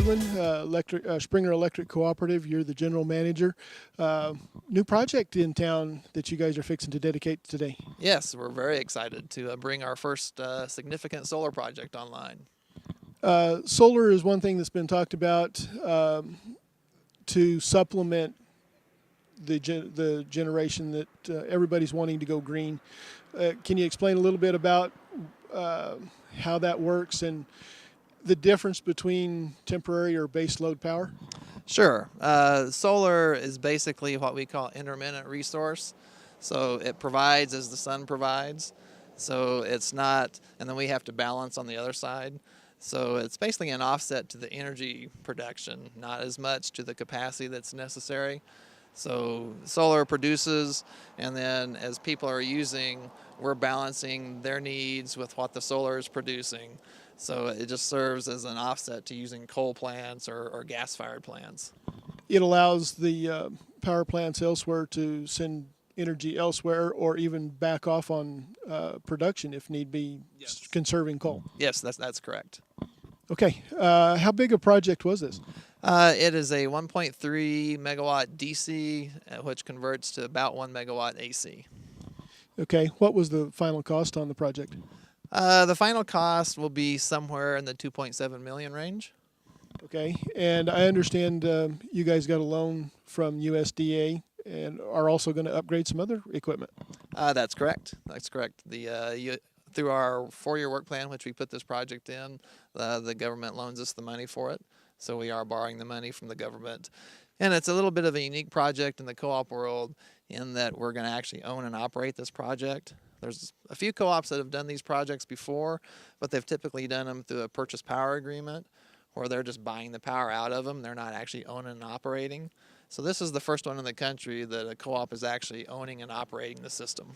Spradlin, Springer Electric Cooperative. You're the general manager. New project in town that you guys are fixing to dedicate today. Yes, we're very excited to bring our first significant solar project online. Solar is one thing that's been talked about to supplement the generation that everybody's wanting to go green. Can you explain a little bit about how that works and the difference between temporary or base load power? Sure. Solar is basically what we call intermittent resource. So it provides as the sun provides. So it's not, and then we have to balance on the other side. So it's basically an offset to the energy production, not as much to the capacity that's necessary. So solar produces, and then as people are using, we're balancing their needs with what the solar is producing. So it just serves as an offset to using coal plants or gas-fired plants. It allows the power plants elsewhere to send energy elsewhere or even back off on production if need be, yes. Conserving coal. Yes, that's correct. Okay. How big a project was this? It is a 1.3 megawatt DC, which converts to about 1 megawatt AC. Okay. What was the final cost on the project? The final cost will be somewhere in the 2.7 million range. Okay. And I understand you guys got a loan from USDA and are also going to upgrade some other equipment. That's correct. That's correct. Through our 4-year work plan, which we put this project in, the government loans us the money for it. So we are borrowing the money from the government. And it's a little bit of a unique project in the co-op world in that we're going to actually own and operate this project. There's a few co-ops that have done these projects before, but they've typically done them through a purchase power agreement where they're just buying the power out of them. They're not actually owning and operating. So this is the first one in the country that a co-op is actually owning and operating the system.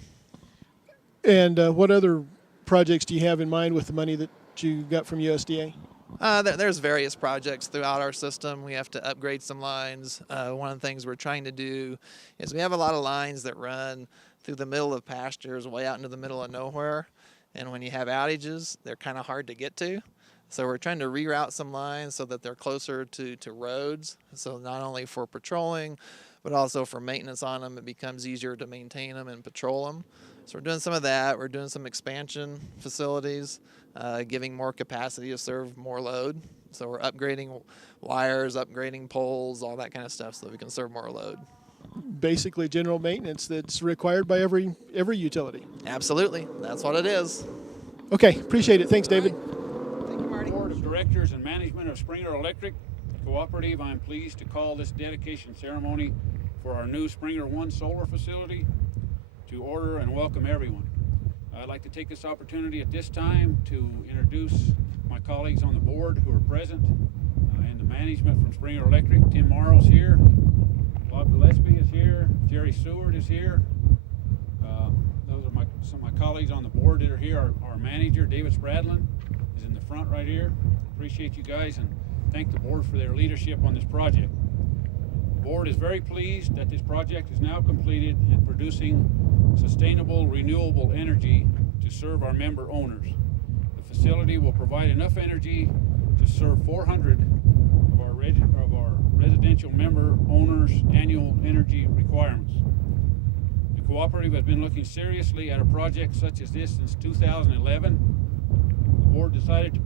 And what other projects do you have in mind with the money that you got from USDA? There's various projects throughout our system. We have to upgrade some lines. One of the things we're trying to do is we have a lot of lines that run through the middle of pastures way out into the middle of nowhere. And when you have outages, they're kind of hard to get to. So we're trying to reroute some lines so that they're closer to roads. So not only for patrolling, but also for maintenance on them, it becomes easier to maintain them and patrol them. So we're doing some of that. We're doing some expansion facilities, giving more capacity to serve more load. So we're upgrading wires, upgrading poles, all that kind of stuff so that we can serve more load. Basically general maintenance that's required by every utility. Absolutely. That's what it is. Okay. Appreciate it. Thanks, David. Thank you, Marty. Board of Directors and Management of Springer Electric Cooperative, I'm pleased to call this dedication ceremony for our new Springer 1 solar facility to order and welcome everyone. I'd like to take this opportunity at this time to introduce my colleagues on the board who are present and the management from Springer Electric. Tim Morrow's here, Bob Gillespie is here, Jerry Seward is here. Those are some of my colleagues on the board that are here. Our manager, David Spradlin, is in the front right here. Appreciate you guys and thank the board for their leadership on this project. The board is very pleased that this project is now completed and producing sustainable, renewable energy to serve our member owners. The facility will provide enough energy to serve 400 of our residential member owners' annual energy requirements. The cooperative has been looking seriously at a project such as this since 2011. The board decided to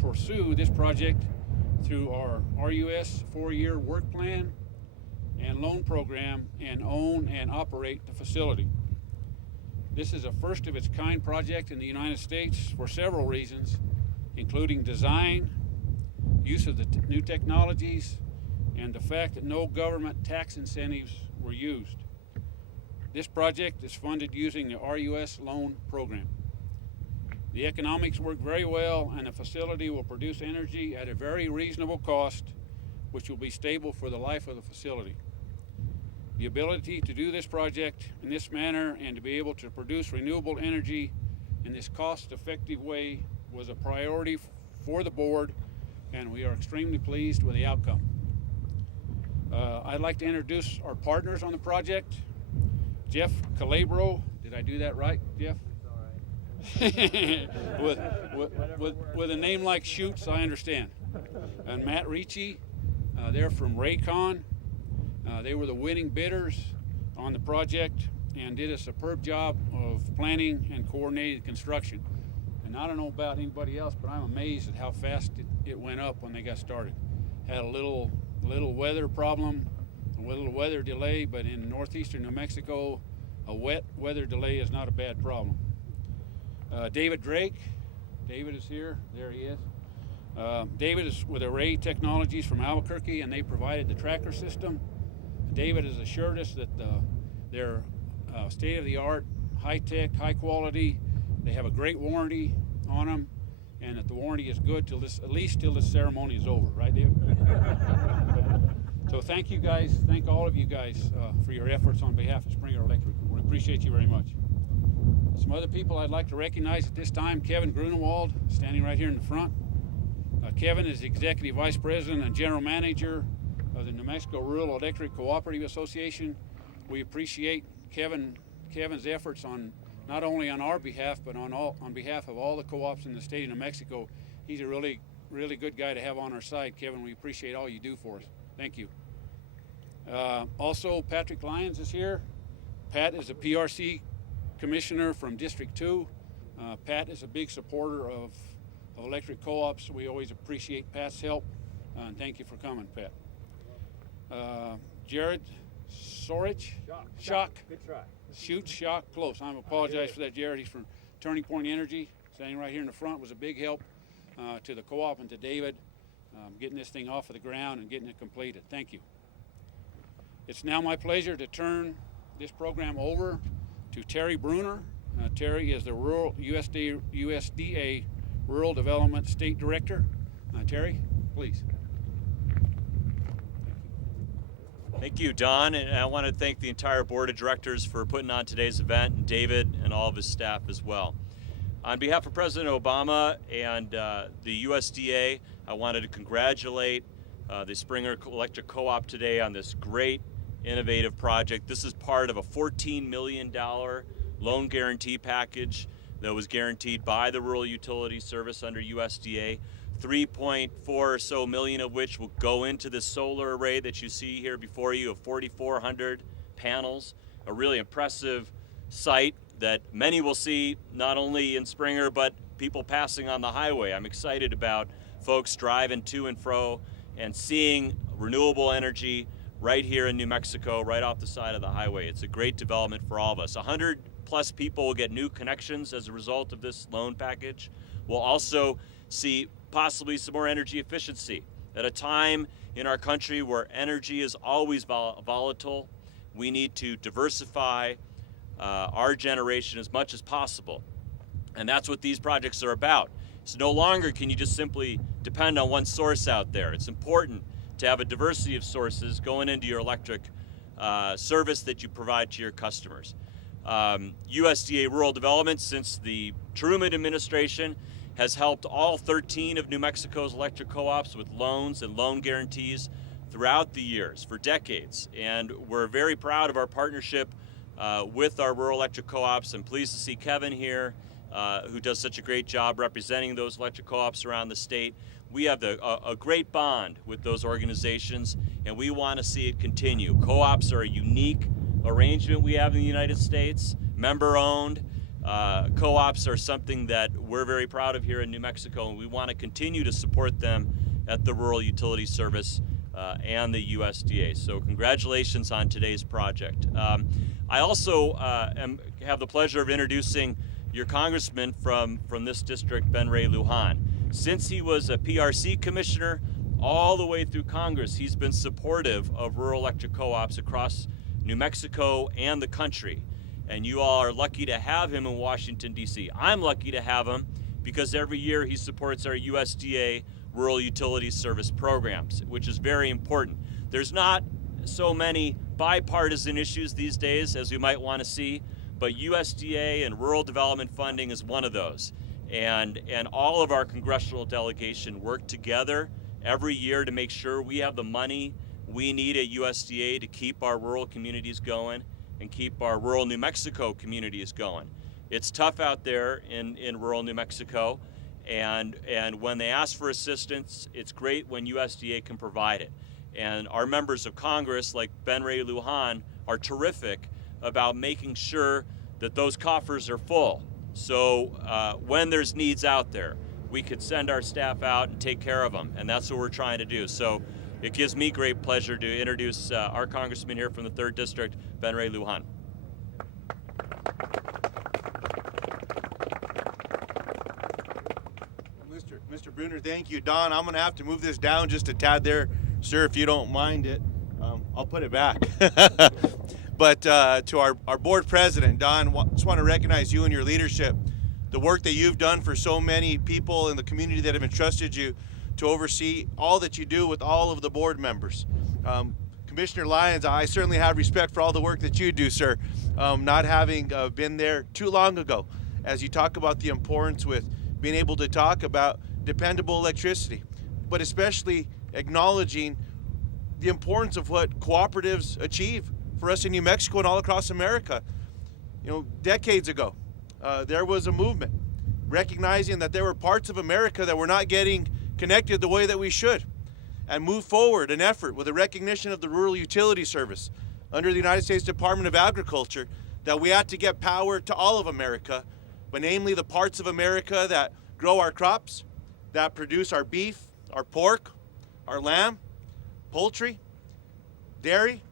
pursue this project through our RUS 4-year work plan and loan program and own and operate the facility. This is a first of its kind project in the United States for several reasons, including design, use of the new technologies, and the fact that no government tax incentives were used. This project is funded using the RUS loan program. The economics work very well, and the facility will produce energy at a very reasonable cost, which will be stable for the life of the facility. The ability to do this project in this manner and to be able to produce renewable energy in this cost-effective way was a priority for the board, and we are extremely pleased with the outcome. I'd like to introduce our partners on the project. Jeff Calabro, did I do that right, Jeff? It's all right. with a name like Schutz, I understand. and Matt Ricci. They're from Raycon. They were the winning bidders on the project and did a superb job of planning and coordinated construction. And I don't know about anybody else, but I'm amazed at how fast it went up when they got started. Had a little weather problem, a little weather delay, but in northeastern New Mexico, a wet weather delay is not a bad problem. David Drake, David is here, there he is. David is with Array Technologies from Albuquerque, and they provided the tracker system. David has assured us that they're state-of-the-art, high-tech, high-quality. They have a great warranty on them, and that the warranty is good till at least till this ceremony is over, right, David? So thank you guys, thank all of you guys for your efforts on behalf of Springer Electric. We appreciate you very much. Some other people I'd like to recognize at this time: Kevin Grunewald, standing right here in the front. Kevin is the Executive Vice President and General Manager of the New Mexico Rural Electric Cooperative Association. We appreciate Kevin's efforts on not only on our behalf, but on behalf of all the co-ops in the state of New Mexico. He's a really good guy to have on our side. Kevin, we appreciate all you do for us. Thank you. Also, Patrick Lyons is here. Pat is a PRC Commissioner from District 2. Pat is a big supporter of electric co-ops. We always appreciate Pat's help, and thank you for coming, Pat. Jared Sorich? Shock. Good try. Shock, close. I apologize for that, Jared. He's from Turning Point Energy, standing right here in the front, was a big help to the co-op and to David, getting this thing off of the ground and getting it completed. Thank you. It's now my pleasure to turn this program over to Terry Brunner. Terry is the USDA Rural Development State Director. Terry, please. Thank you, Don, and I want to thank the entire Board of Directors for putting on today's event, and David and all of his staff as well. On behalf of President Obama and the USDA, I wanted to congratulate the Springer Electric Co-op today on this great, innovative project. This is part of a $14 million loan guarantee package that was guaranteed by the Rural Utilities Service under USDA. 3.4 or so million of which will go into the solar array that you see here before you of 4,400 panels. A really impressive site that many will see not only in Springer but people passing on the highway. I'm excited about folks driving to and fro and seeing renewable energy right here in New Mexico, right off the side of the highway. It's a great development for all of us. 100 plus people will get new connections as a result of this loan package. We'll also see possibly some more energy efficiency. At a time in our country where energy is always volatile, we need to diversify our generation as much as possible. And that's what these projects are about. So no longer can you just simply depend on one source out there. It's important to have a diversity of sources going into your electric service that you provide to your customers. USDA Rural Development, since the Truman administration, has helped all 13 of New Mexico's electric co-ops with loans and loan guarantees throughout the years for decades. And we're very proud of our partnership with our rural electric co-ops. I'm pleased to see Kevin here, who does such a great job representing those electric co-ops around the state. We have a great bond with those organizations, and we want to see it continue. Co-ops are a unique arrangement we have in the United States, member-owned. Co-ops are something that we're very proud of here in New Mexico, and we want to continue to support them at the Rural Utilities Service and the USDA. So congratulations on today's project. I also have the pleasure of introducing your congressman from this district, Ben Ray Lujan. Since he was a PRC commissioner all the way through Congress, he's been supportive of rural electric co-ops across New Mexico and the country. And you all are lucky to have him in Washington, D.C. I'm lucky to have him because every year he supports our USDA Rural Utilities Service programs, which is very important. There's not so many bipartisan issues these days as we might want to see, but USDA and rural development funding is one of those. And all of our congressional delegation work together every year to make sure we have the money we need at USDA to keep our rural communities going and keep our rural New Mexico communities going. It's tough out there in rural New Mexico, And when they ask for assistance, it's great when USDA can provide it. And our members of Congress, like Ben Ray Lujan, are terrific about making sure that those coffers are full. So when there's needs out there, we could send our staff out and take care of them, and that's what we're trying to do. So it gives me great pleasure to introduce our congressman here from the 3rd District, Ben Ray Lujan. Mr. Brunner, thank you. Don, I'm going to have to move this down just a tad there, sir, if you don't mind it. I'll put it back. But to our board president, Don, just want to recognize you and your leadership, the work that you've done for so many people in the community that have entrusted you to oversee all that you do with all of the board members. Commissioner Lyons, I certainly have respect for all the work that you do, sir, not having been there too long ago, as you talk about the importance with being able to talk about dependable electricity, but especially acknowledging the importance of what cooperatives achieve for us in New Mexico and all across America. You know, decades ago, there was a movement recognizing that there were parts of America that were not getting connected the way that we should, and move forward an effort with a recognition of the Rural Utility Service under the United States Department of Agriculture that we had to get power to all of America, but namely the parts of America that grow our crops, that produce our beef, our pork, our lamb, poultry, dairy,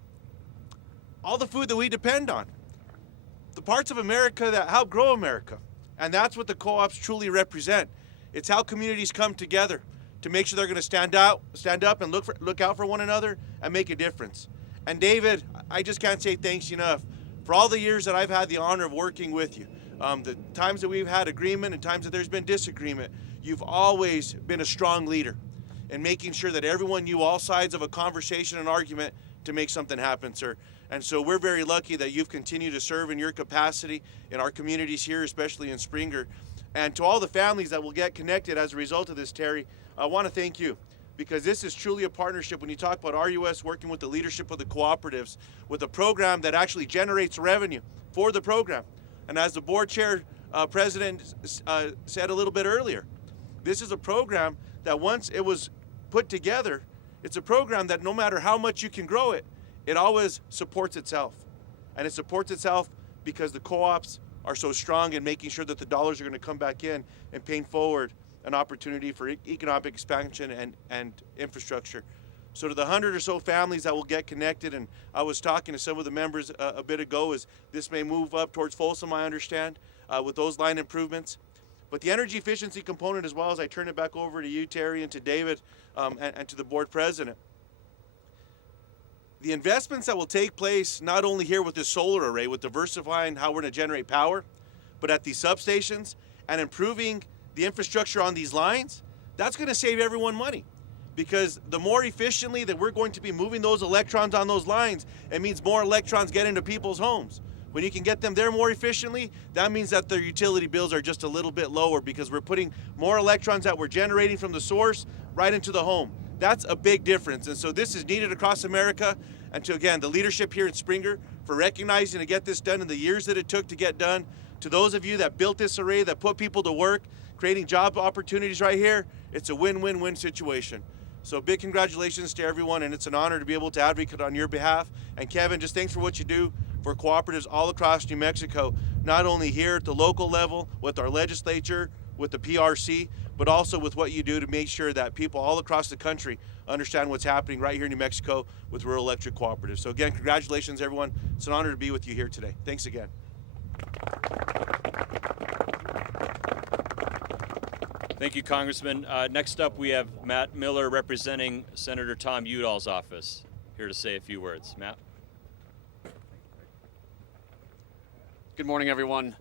all the food that we depend on. The parts of America that help grow America. And that's what the co-ops truly represent. It's how communities come together to make sure they're going to stand up and look out for one another and make a difference. And David, I just can't say thanks enough for all the years that I've had the honor of working with you. The times that we've had agreement and times that there's been disagreement, you've always been a strong leader in making sure that everyone knew all sides of a conversation and argument to make something happen, sir. And so we're very lucky that you've continued to serve in your capacity in our communities here, especially in Springer. And to all the families that will get connected as a result of this, Terry, I want to thank you, because this is truly a partnership. When you talk about RUS working with the leadership of the cooperatives, with a program that actually generates revenue for the program. And as the board chair president said a little bit earlier, this is a program that once it was put together, it's a program that no matter how much you can grow it, it always supports itself. And it supports itself because the co-ops are so strong in making sure that the dollars are going to come back in and paying forward an opportunity for economic expansion and infrastructure. So to the 100 or so families that will get connected, and I was talking to some of the members a bit ago, as this may move up towards Folsom, I understand, with those line improvements. But the energy efficiency component, as well, as I turn it back over to you, Terry, and to David, and to the board president. The investments that will take place not only here with this solar array, with diversifying how we're going to generate power, but at these substations and improving the infrastructure on these lines, that's going to save everyone money. Because the more efficiently that we're going to be moving those electrons on those lines, it means more electrons get into people's homes. When you can get them there more efficiently, that means that their utility bills are just a little bit lower, because we're putting more electrons that we're generating from the source right into the home. That's a big difference. And so this is needed across America. And to, again, the leadership here in Springer for recognizing to get this done in the years that it took to get done. To those of you that built this array, that put people to work, creating job opportunities right here, it's a win-win-win situation. So big congratulations to everyone, and it's an honor to be able to advocate on your behalf. And Kevin, just thanks for what you do for cooperatives all across New Mexico, not only here at the local level with our legislature, with the PRC, but also with what you do to make sure that people all across the country understand what's happening right here in New Mexico with rural electric cooperatives. So again, congratulations everyone. It's an honor to be with you here today. Thanks again. Thank you, Congressman. Next up, we have Matt Miller representing Senator Tom Udall's office, here to say a few words. Matt? Good morning, everyone.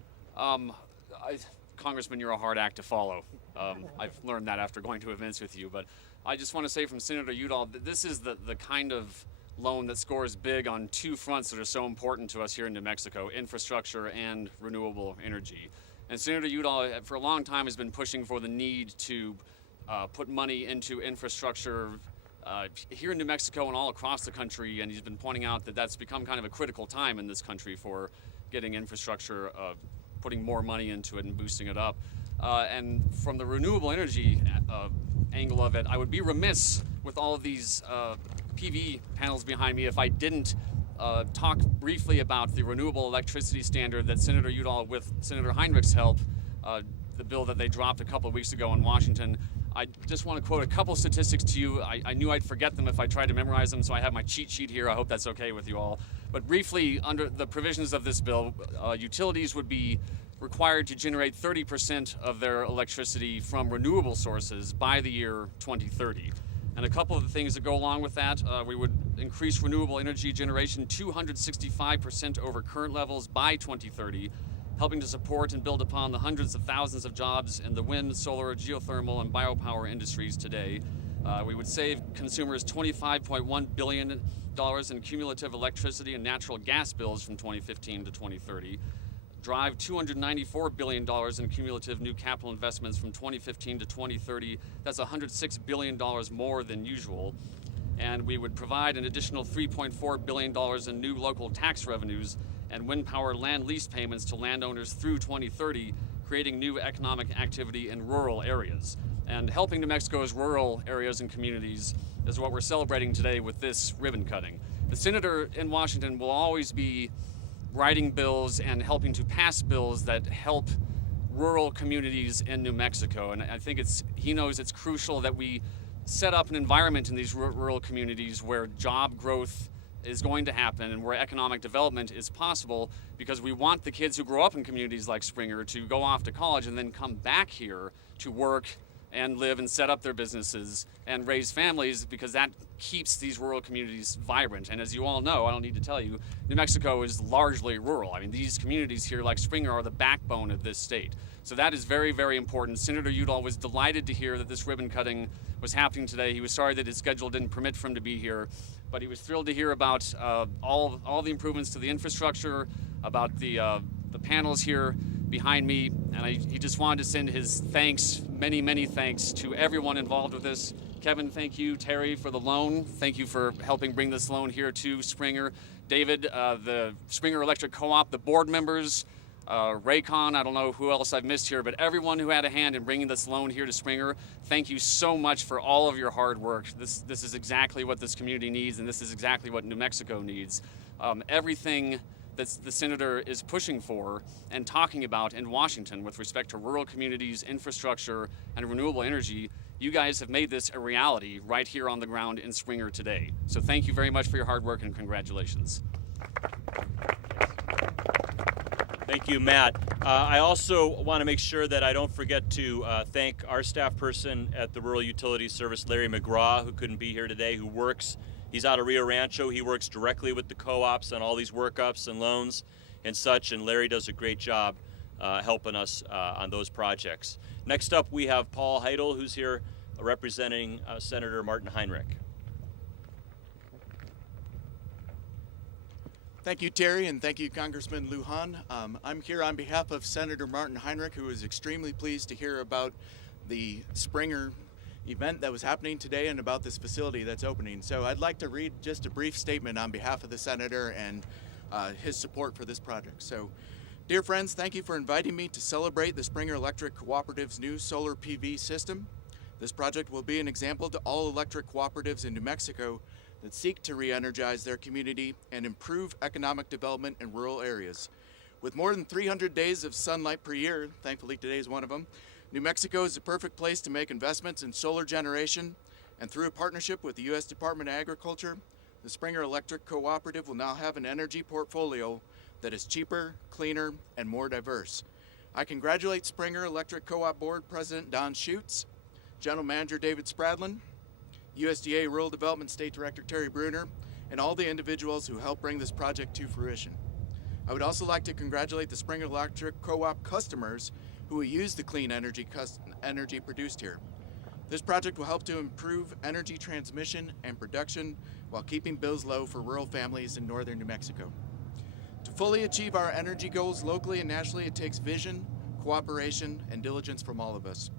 Congressman, you're a hard act to follow. I've learned that after going to events with you, but I just want to say from Senator Udall that this is the kind of loan that scores big on two fronts that are so important to us here in New Mexico: infrastructure and renewable energy. And Senator Udall, for a long time, has been pushing for the need to put money into infrastructure here in New Mexico and all across the country, and he's been pointing out that that's become kind of a critical time in this country for getting infrastructure, putting more money into it and boosting it up. And from the renewable energy angle of it, I would be remiss with all of these PV panels behind me if I didn't talk briefly about the renewable electricity standard that Senator Udall, with Senator Heinrich's help, the bill that they dropped a couple of weeks ago in Washington. I just want to quote a couple statistics to you. I knew I'd forget them if I tried to memorize them, so I have my cheat sheet here. I hope that's okay with you all. But briefly, under the provisions of this bill, utilities would be required to generate 30% of their electricity from renewable sources by the year 2030. And a couple of the things that go along with that, we would increase renewable energy generation 265% over current levels by 2030, helping to support and build upon the hundreds of thousands of jobs in the wind, solar, geothermal, and biopower industries today. We would save consumers $25.1 billion in cumulative electricity and natural gas bills from 2015 to 2030, drive $294 billion in cumulative new capital investments from 2015 to 2030. That's $106 billion more than usual. And we would provide an additional $3.4 billion in new local tax revenues and wind power land lease payments to landowners through 2030, creating new economic activity in rural areas. And helping New Mexico's rural areas and communities is what we're celebrating today with this ribbon cutting. The senator in Washington will always be writing bills and helping to pass bills that help rural communities in New Mexico. And I think he knows it's crucial that we set up an environment in these rural communities where job growth is going to happen and where economic development is possible, because we want the kids who grow up in communities like Springer to go off to college and then come back here to work and live and set up their businesses and raise families, because that keeps these rural communities vibrant. And as you all know, I don't need to tell you, New Mexico is largely rural. I mean, these communities here like Springer are the backbone of this state. So that is very, very important. Senator Udall was delighted to hear that this ribbon cutting was happening today. He was sorry that his schedule didn't permit for him to be here, but he was thrilled to hear about all the improvements to the infrastructure, about the panels here behind me, and he just wanted to send his thanks, many, many thanks to everyone involved with this. Kevin, thank you. Terry, for the loan. Thank you for helping bring this loan here to Springer. David, the Springer Electric Co-op, the board members, Raycon, I don't know who else I've missed here, but everyone who had a hand in bringing this loan here to Springer, thank you so much for all of your hard work. This is exactly what this community needs, and this is exactly what New Mexico needs. Everything that the senator is pushing for and talking about in Washington with respect to rural communities, infrastructure, and renewable energy, you guys have made this a reality right here on the ground in Springer today. So thank you very much for your hard work and congratulations. Thank you, Matt. I also want to make sure that I don't forget to thank our staff person at the Rural Utilities Service, Larry McGraw, who couldn't be here today, who works. He's out of Rio Rancho. He works directly with the co-ops on all these workups and loans and such, and Larry does a great job helping us on those projects. Next up, we have Paul Heidel, who's here representing Senator Martin Heinrich. Thank you, Terry, and thank you, Congressman Lujan. I'm here on behalf of Senator Martin Heinrich, who is extremely pleased to hear about the Springer event that was happening today and about this facility that's opening. So I'd like to read just a brief statement on behalf of the senator and his support for this project. So, dear friends, thank you for inviting me to celebrate the Springer Electric Cooperative's new solar PV system. This project will be an example to all electric cooperatives in New Mexico that seek to re-energize their community and improve economic development in rural areas. With more than 300 days of sunlight per year, thankfully today is one of them, New Mexico is the perfect place to make investments in solar generation, and through a partnership with the U.S. Department of Agriculture, the Springer Electric Cooperative will now have an energy portfolio that is cheaper, cleaner, and more diverse. I congratulate Springer Electric Co-op Board President Don Schutz, General Manager David Spradlin, USDA Rural Development State Director Terry Brunner, and all the individuals who helped bring this project to fruition. I would also like to congratulate the Springer Electric Co-op customers who will use the clean energy produced here. This project will help to improve energy transmission and production while keeping bills low for rural families in northern New Mexico. To fully achieve our energy goals locally and nationally, it takes vision, cooperation, and diligence from all of us.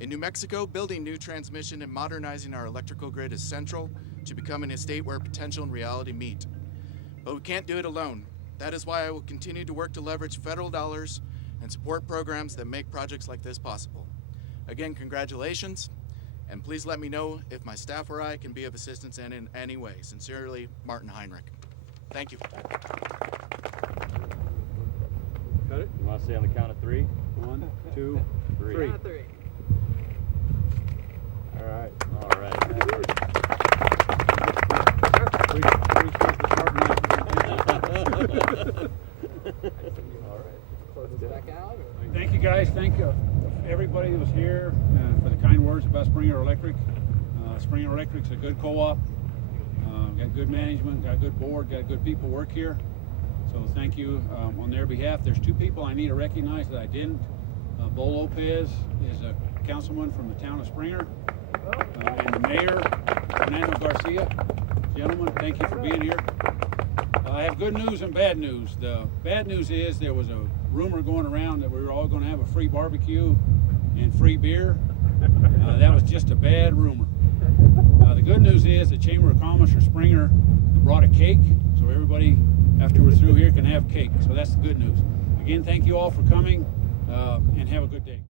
In New Mexico, building new transmission and modernizing our electrical grid is central to becoming a state where potential and reality meet. But we can't do it alone. That is why I will continue to work to leverage federal dollars and support programs that make projects like this possible. Again, congratulations, and please let me know if my staff or I can be of assistance in any way. Sincerely, Martin Heinrich. Thank you. Cut it. You want to say on the count of 3? 1, 2, 3. All right. Thank you guys. Thank you everybody who was here for the kind words about Springer Electric. Springer Electric's a good co-op. Got good management, got a good board, got good people work here. So thank you on their behalf. There's 2 people I need to recognize that I didn't. Bo Lopez is a councilman from the town of Springer, and the mayor, Fernando Garcia. Gentlemen, thank you for being here. I have good news and bad news. The bad news is there was a rumor going around that we were all going to have a free barbecue and free beer. That was just a bad rumor. The good news is the Chamber of Commerce for Springer brought a cake, so everybody after we're through here can have cake. So that's the good news. Again, thank you all for coming, and have a good day.